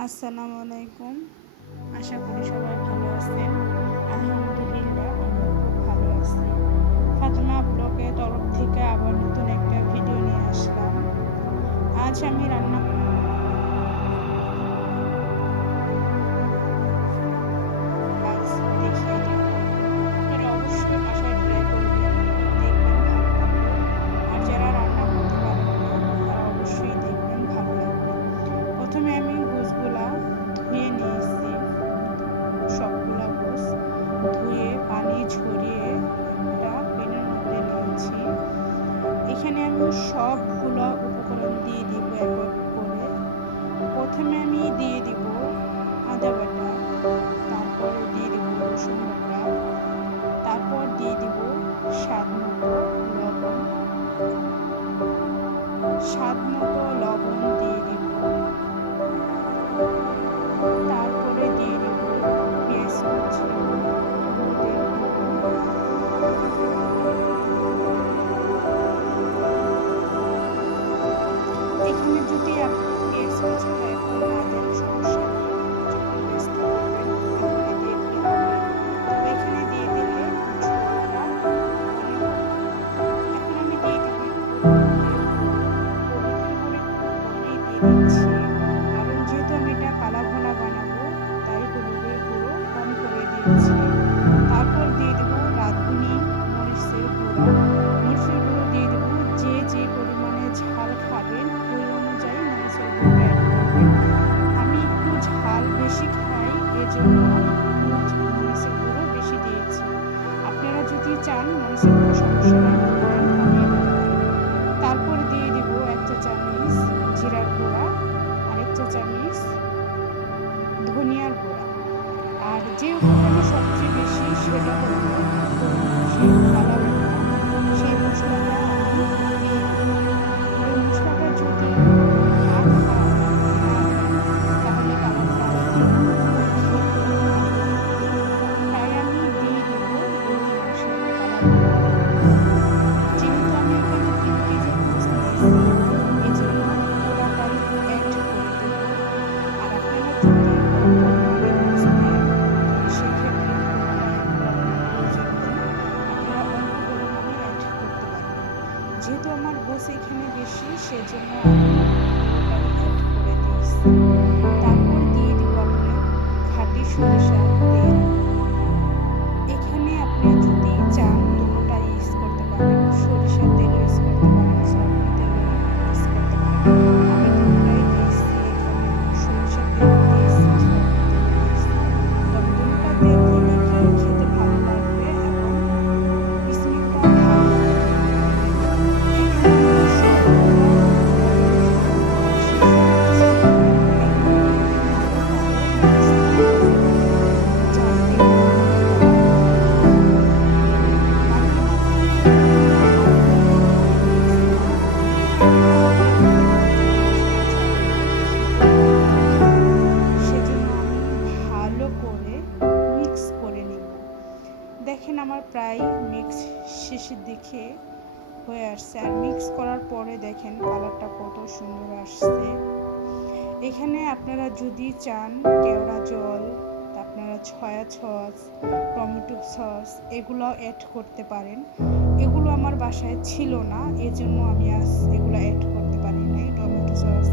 আসসালামু আলাইকুম। আশা করি সবাই ভালো আছেন। আলহামদুলিল্লাহ খুব ভালো আছি। ফাতেমা ব্লগের তরফ থেকে আবার নতুন একটা ভিডিও নিয়ে আসলাম। আজ আমি রান্না 结婚，他们想举办喜事，这个我可不同意。আসছে। আর মিক্স করার পরে দেখেন কালারটা কত সুন্দর আসছে। এখানে আপনারা যদি চান কেওড়া জল, আপনারা ছয়া সস, টমেটো সস এগুলো অ্যাড করতে পারেন। এগুলো আমার বাসায় ছিল না, এজন্য আমি আজ এগুলো অ্যাড করতে পারি নাই। টমেটো সস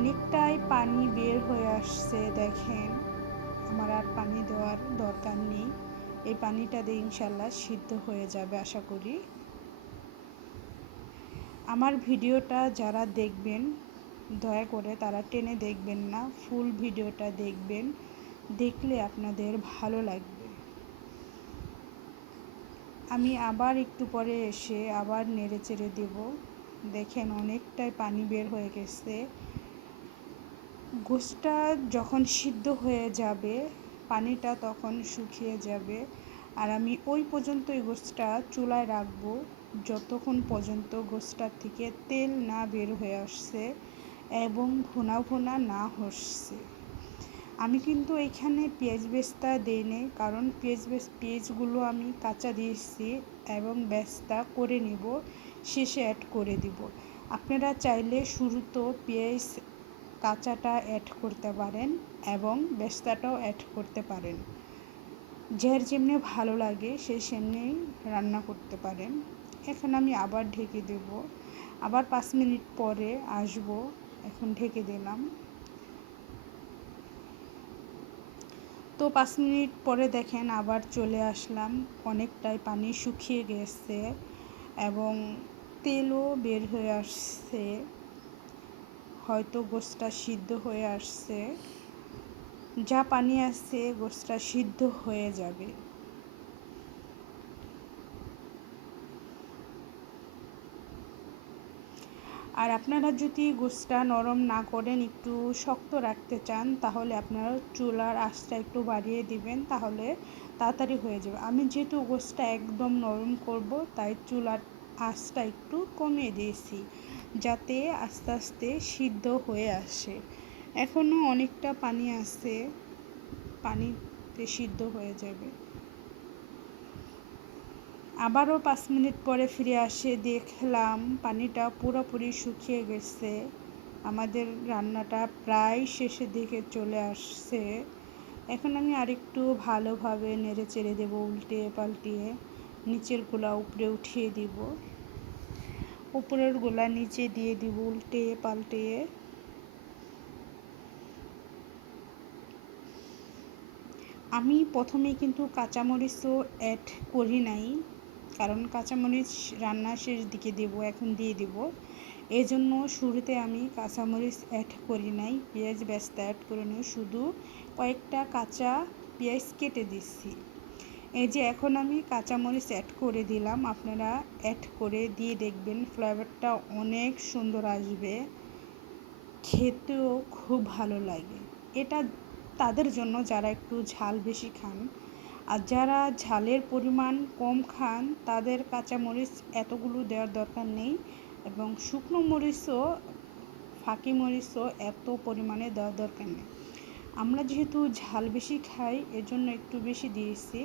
অনেকটাই পানি বের হয়ে আসছে দেখেন। আমার আর পানি দেওয়ার দরকার নেই। এই পানিটা দিয়ে ইনশাল্লাহ সিদ্ধ হয়ে যাবে, আশা করি। আমার ভিডিওটা যারা দেখবেন, দয়া করে তারা টেনে দেখবেন না, ফুল ভিডিওটা দেখবেন। দেখলে আপনাদের ভালো লাগবে। আমি আবার একটু পরে এসে আবার নেড়ে চেড়ে দেব। দেখেন অনেকটাই পানি বের হয়ে গেছে। গোসটা যখন সিদ্ধ হয়ে যাবে, পানিটা তখন শুকিয়ে যাবে। আর আমি ওই পর্যন্ত এই গোসটা চুলায় রাখব। যতক্ষণ পর্যন্ত গোসটার থেকে তেল না বের হয়ে আসছে এবং ভুনা ভুনা না হসছে আমি কিন্তু এখানে পেঁয়াজ বেস্তা দিইনি কারণ পেঁয়াজ বেস পেঁয়াজগুলো আমি কাঁচা দিয়েছি এবং বেস্তা করে নিব, শেষে অ্যাড করে দিব। আপনারা চাইলে শুরুতেও পেঁয়াজ কাঁচাটা অ্যাড করতে পারেন এবং বেস্তাটাও অ্যাড করতে পারেন। যার যেমনি ভালো লাগে সে সেমনি রান্না করতে পারেন। এখন আমি আবার ঢেকে দেব। আবার পাঁচ মিনিট পরে আসব। এখন ঢেকে দিলাম। তো পাঁচ মিনিট পরে দেখেন আবার চলে আসলাম। অনেকটাই পানি শুকিয়ে গেছে এবং তেলও বের হয়ে আসছে। হয়তো গোসটা সিদ্ধ হয়ে আসছে। যা পানি আসছে গোসটা সিদ্ধ হয়ে যাবে। আর আপনারা যদি গোসটা নরম না করেন, একটু শক্ত রাখতে চান, তাহলে আপনারা চুলার আঁচটা একটু বাড়িয়ে দিবেন, তাহলে তাড়াতাড়ি হয়ে যাবে। আমি যেহেতু গোসটা একদম নরম করব, তাই চুলার আঁচটা একটু কমিয়ে দিয়েছি। যাতে আস্তে আস্তে সিদ্ধ হয়ে আসে। এখনও অনেকটা পানি আছে পানিতে সিদ্ধ হয়ে যাবে। আবারও পাঁচ মিনিট পরে ফিরে আসে, দেখলাম পানিটা পুরোপুরি শুকিয়ে গেছে। আমাদের রান্নাটা প্রায় শেষের দিকে চলে আসছে। এখন আমি আরেকটু ভালোভাবে নেড়ে চেড়ে দেবো উল্টে পাল্টিয়ে নিচের গোলা উপরে উঠিয়ে দিব। উপরের গোলা নিচে দিয়ে দিব, উল্টে, পাল্টে। আমি প্রথমে কিন্তু কাঁচামরিচও অ্যাড করি নাই, কারণ কাঁচামরিচ রান্নার শেষ দিকে দেব, এখন দিয়ে দেব। এই জন্য শুরুতে আমি কাঁচামরিচ অ্যাড করি নাই, পেঁয়াজ ব্যস্ত অ্যাড করে নিই শুধু কয়েকটা কাঁচা পেঁয়াজ কেটে দিচ্ছি। এই যে এখন আমি কাঁচামরিচ অ্যাড করে দিলাম, আপনারা অ্যাড করে দিয়ে দেখবেন ফ্লেভারটা অনেক সুন্দর আসবে। খেতেও খুব ভালো লাগে। এটা তাদের জন্য যারা একটু ঝাল বেশি খান। আর যারা ঝালের পরিমাণ কম খান, তাদের কাঁচামরিচ এতগুলো দেওয়ার দরকার নেই এবং শুকনো মরিচও, ফাঁকি মরিচও এত পরিমাণে দেওয়ার দরকার নেই। আমরা যেহেতু ঝাল বেশি খাই, এজন্য একটু বেশি দিয়েছি।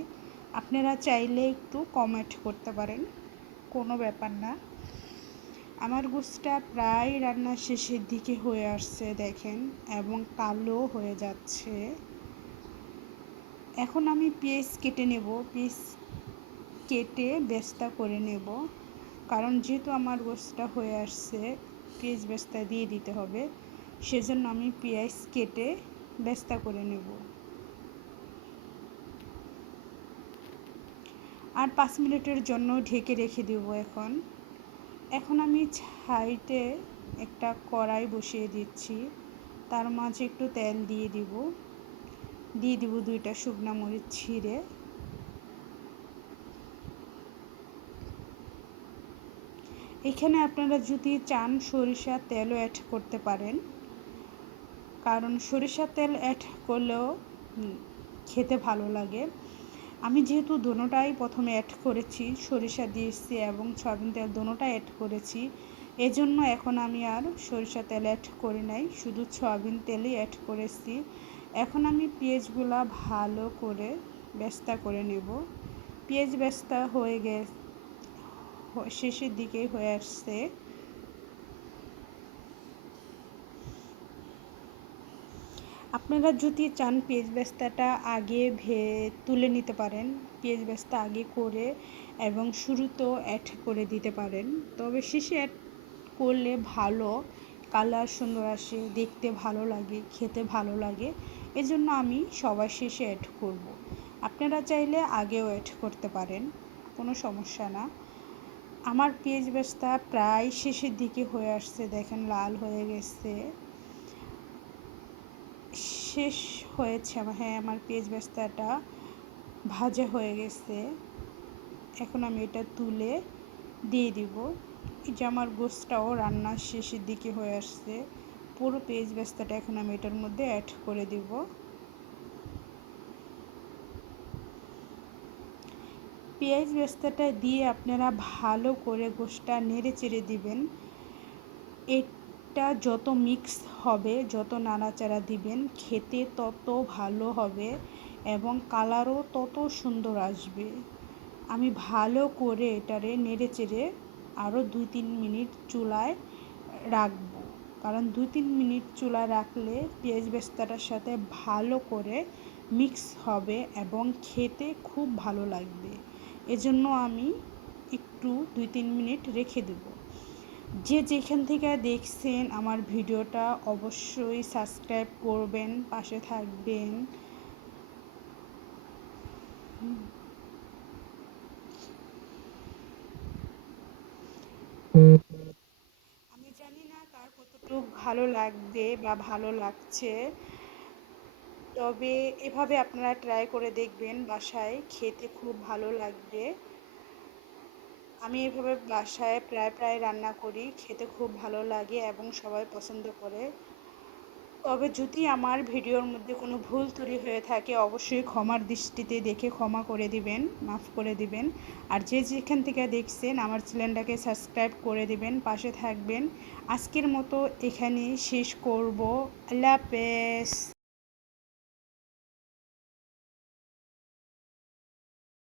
আপনারা চাইলে একটু কমেন্ট করতে পারেন, কোনো ব্যাপার না। আমার গোসটা প্রায় রান্নার শেষের দিকে হয়ে আসছে, দেখেন, এবং কালো হয়ে যাচ্ছে। এখন আমি পেঁয়াজ কেটে নেব, পেঁয়াজ কেটে বেস্তা করে নেব, কারণ যেহেতু আমার গোসটা হয়ে আসছে, পেঁয়াজ বেস্তা দিয়ে দিতে হবে, সেজন্য আমি পেঁয়াজ কেটে বেস্তা করে নেব। আর পাঁচ মিনিটের জন্য ঢেকে রেখে দেবো এখন। এখন আমি ছাইতে একটা কড়াই বসিয়ে দিচ্ছি। তার মাঝে একটু তেল দিয়ে দিব। দিয়ে দিব দুইটা শুকনো মরিচ ছিঁড়ে। এখানে আপনারা যদি চান সরিষা তেলও অ্যাড করতে পারেন। কারণ সরিষা তেল অ্যাড করলেও খেতে ভালো লাগে। আমি যেহেতু দোনোটাই প্রথমে অ্যাড করেছি, সরিষা, দিয়েছি এবং সয়াবিন তেল দোনোটা অ্যাড করেছি, এজন্য এখন আমি আর সরিষা তেল অ্যাড করি নাই, শুধু সয়াবিন তেলই অ্যাড করেছি। এখন আমি পেঁয়াজগুলা ভালো করে বেস্তা করে নেব। পেঁয়াজ বেস্তা হয়ে গে শেষের দিকে হয়ে আসছে। আপনারা যদি চান পেঁয়াজ বেস্তাটা আগে ভে, তুলে নিতে পারেন, পেঁয়াজ বেস্তা আগে করে এবং শুরুতেও অ্যাড করে দিতে পারেন। তবে শেষে অ্যাড করলে ভালো কালার সুন্দর আসে, দেখতে ভালো লাগে, খেতে ভালো লাগে। এজন্য আমি সবার শেষে অ্যাড করব। আপনারা চাইলে আগেও অ্যাড করতে পারেন, কোনো সমস্যা না। আমার পেঁয়াজ বেস্তা প্রায় শেষের দিকে হয়ে আসছে, দেখেন লাল হয়ে গেছে। শেষ হয়েছে আমার হ্যাঁ আমার পেঁয়াজ বেস্তাটা ভাজা হয়ে গেছে। এখন আমি এটা তুলে দিয়ে দিব। এই যে আমার গোস্তটাও রান্নার শেষের দিকে হয়ে আসছে। পুরো পেঁয়াজ বেস্তাটা এখন আমি এটার মধ্যে অ্যাড করে দিব। পেঁয়াজ বেস্তাটা দিয়ে আপনারা ভালো করে গোশটা নেড়ে চেড়ে দিবেন। এটা যত মিক্স হবে, যত নাড়াচাড়া দিবেন, খেতে তত ভালো হবে এবং কালারও তত সুন্দর আসবে। আমি ভালো করে এটারে নেড়ে চেড়ে আরও দুই তিন মিনিট চুলায় রাখব। কারণ দুই তিন মিনিট চুলায় রাখলে পেঁয়াজ বেস্তাটার সাথে ভালো করে মিক্স হবে এবং খেতে খুব ভালো লাগবে। এজন্য আমি একটু দুই তিন মিনিট রেখে দেব। যে যেখান থেকে দেখছেন আমার ভিডিওটা অবশ্যই সাবস্ক্রাইব করবেন, পাশে থাকবেন। আমি জানি না কার কতটুকু ভালো লাগবে বা ভালো লাগছে, তবে এভাবে আপনারা ট্রাই করে দেখবেন বাসায়, খেতে খুব ভালো লাগবে। আমি এভাবে বাসায় প্রায় প্রায় রান্না করি, খেতে খুব ভালো লাগে এবং সবাই পছন্দ করে। তবে যদি আমার ভিডিওর মধ্যে কোনো ভুল ত্রুটি হয়ে থাকে, অবশ্যই ক্ষমার দৃষ্টিতে দেখে ক্ষমা করে দিবেন, মাফ করে দিবেন। আর যে যেখান থেকে দেখছেন, আমার চ্যানেলটাকে সাবস্ক্রাইব করে দিবেন, পাশে থাকবেন। আজকের মতো এখানেই শেষ করব। আল্লাহ হাফেজ।